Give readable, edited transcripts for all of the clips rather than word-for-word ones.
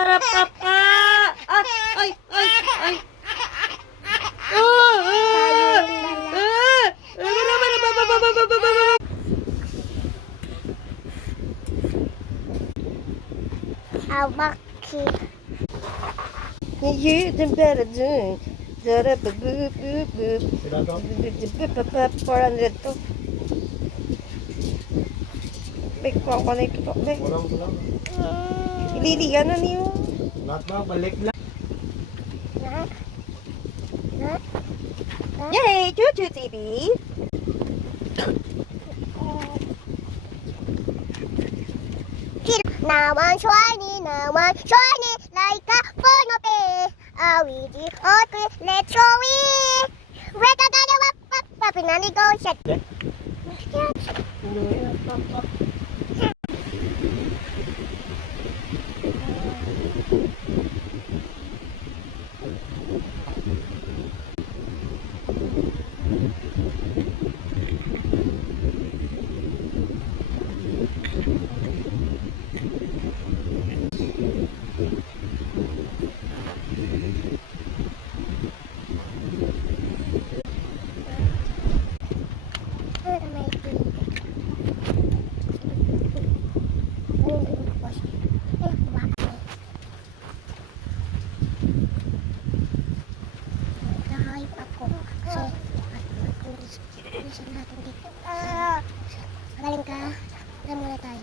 para papa. Ay, ay, ay. Abaki. You the better do. Zara boop boop boop boop. Parang dito. Bigkwang ko na ito. Walang. Ililigan na niyo. Lahat na, balik lang. Yay! Chuchu TV! Naman shiny, like a funnel. Awiji, okay, let's go in. Where the up, and go shut. Magaling ka. Alam muna tayo.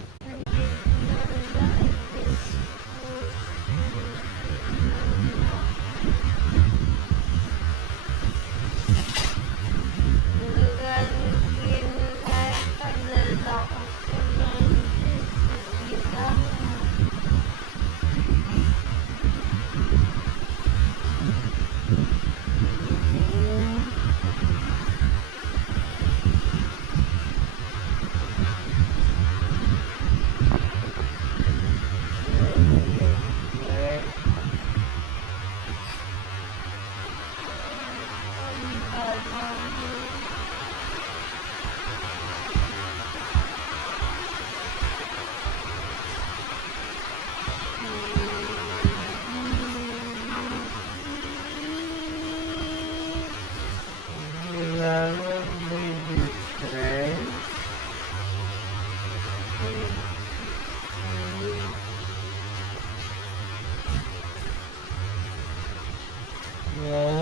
Yeah.